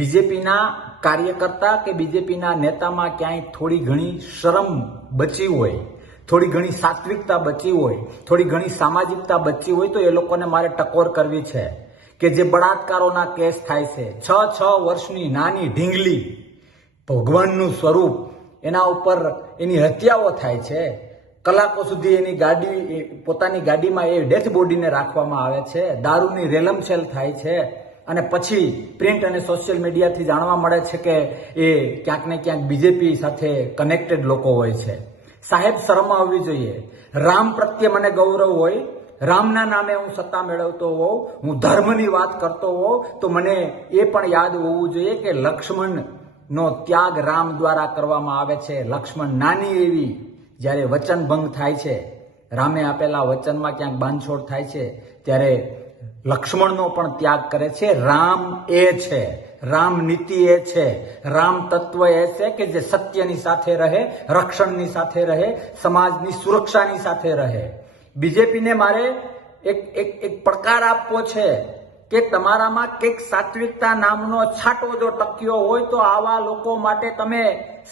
બીજેપીના કાર્યકર્તા કે બીજેપીના નેતામાં ક્યાંય થોડી ઘણી શરમ બચી હોય, થોડી ઘણી સાત્વિકતા બચી હોય, થોડી ઘણી સામાજિકતા બચી હોય તો એ લોકોને મારે ટકોર કરવી છે કે જે બળાત્કારોના કેસ થાય છે, 6 વર્ષની નાની ઢીંગલી ભગવાનનું સ્વરૂપ, એના ઉપર એની હત્યાઓ થાય છે, કલાકો સુધી એની પોતાની ગાડીમાં એ ડેથ બોડીને રાખવામાં આવે છે, દારૂની રેલમછેલ થાય છે અને પછી પ્રિન્ટ અને સોશિયલ મીડિયાથી જાણવા મળે છે કે એ ક્યાંક ને ક્યાંક બીજેપી સાથે કનેક્ટેડ લોકો હોય છે. સાહેબ, શરમ આવવી જોઈએ. રામ પ્રત્યે મને ગૌરવ હોય, રામના નામે હું સત્તા મેળવતો હોઉં, હું ધર્મની વાત કરતો હોઉં, તો મને એ પણ યાદ હોવું જોઈએ કે લક્ષ્મણનો ત્યાગ રામ દ્વારા કરવામાં આવે છે. લક્ષ્મણ નાની એવી જ્યારે વચનભંગ થાય છે, રામે આપેલા વચનમાં ક્યાંક બાંધછોડ થાય છે, ત્યારે લક્ષ્મણનો પણ ત્યાગ કરે છે. રામ એ છે, રામ નીતિ એ છે, રામ તત્વ એ છે કે જે સત્યની સાથે રહે, રક્ષણની સાથે રહે, સમાજની સુરક્ષાની સાથે રહે. બીજેપીને મારે એક પડકાર આપવો છે કે તમારામાં કંઈક સાત્વિકતા નામનો છાંટો જો ટક્યો હોય તો આવા લોકો માટે તમે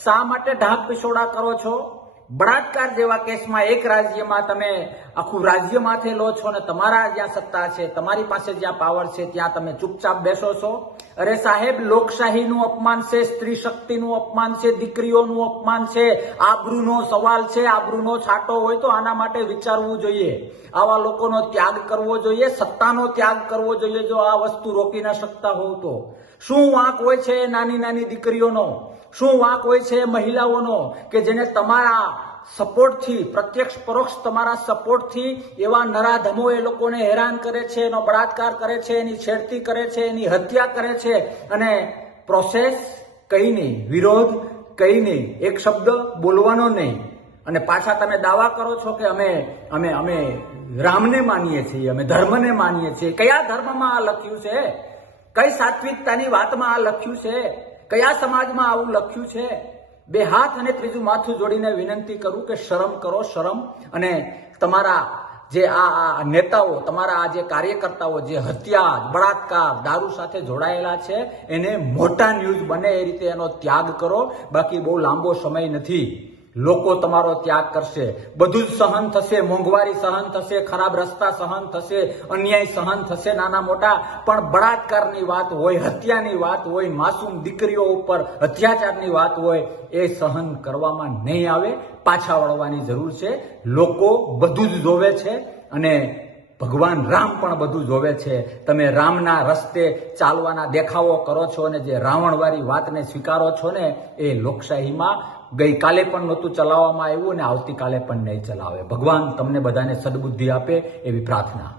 શા માટે ઢાંક પિછોડા કરો છો? બળાત્કાર જેવા કેસમાં એક રાજ્યમાં તમે આખું રાજ્ય માથે લો છો ને તમારા જ્યાં સત્તા છે, તમારી પાસે જ્યાં પાવર છે, ત્યાં તમે ચૂપચાપ બેસો છો. અરે સાહેબ, લોકશાહીનું અપમાન છે, સ્ત્રી શક્તિનું અપમાન છે, દીકરીઓનું અપમાન છે, આબરૂનો સવાલ છે. આબરૂનો છાંટો હોય તો આના માટે વિચારવું જોઈએ, આવા લોકોનો ત્યાગ કરવો જોઈએ, સત્તાનો ત્યાગ કરવો જોઈએ. જો આ વસ્તુ રોકી ન શકતા હોવ તો શું વાંક હોય છે નાની નાની દીકરીઓનો? શું વાંક હોય છે મહિલાઓનો કે જેને તમારા સપોર્ટથી, પ્રત્યક્ષ પરોક્ષ તમારા સપોર્ટથી એવા નરાધમો એ લોકોને હેરાન કરે છે, એનો બળાત્કાર કરે છે, એની છેડતી કરે છે, એની હત્યા કરે છે અને પ્રોસેસ કઈ નહીં, વિરોધ કઈ નહીં, એક શબ્દ બોલવાનો નહીં અને પાછા તમે દાવા કરો છો કે અમે રામને માનીએ છીએ, અમે ધર્મને માનીએ છીએ. કયા ધર્મમાં આ લખ્યું છે? કઈ સાત્વિકતાની વાતમાં આ લખ્યું છે? કયા સમાજમાં આવું લખ્યું છે? બે હાથ અને ત્રીજું માથું જોડીને વિનંતી કરું કે શરમ કરો, શરમ. અને તમારા જે આ નેતાઓ, તમારા આ જે કાર્યકર્તાઓ જે હત્યા, બળાત્કાર, દારૂ સાથે જોડાયેલા છે, એને મોટા ન્યૂઝ બને એ રીતે એનો ત્યાગ કરો. બાકી બહુ લાંબો સમય નથી, લોકો તમારો ત્યાગ કરશે. બધું જ સહન થશે, મોંઘવારી સહન થશે, ખરાબ રસ્તા સહન થશે, અન્યાય સહન થશે, નાના મોટા, પણ બળાત્કારની વાત હોય, હત્યાની વાત હોય, માસૂમ દીકરીઓ ઉપર અત્યાચારની વાત હોય, એ સહન કરવામાં નહીં આવે. પાછા વળવાની જરૂર છે. લોકો બધું જ જોવે છે અને ભગવાન રામ પણ બધું જોવે છે. તમે રામના રસ્તે ચાલવાના દેખાવો કરો છો અને જે રાવણવાળી વાતને સ્વીકારો છો ને, એ લોકશાહીમાં ગઈકાલે પણ નહોતું ચલાવવામાં આવ્યું અને આવતીકાલે પણ નહીં ચલાવે. ભગવાન તમને બધાને સદબુદ્ધિ આપે એવી પ્રાર્થના.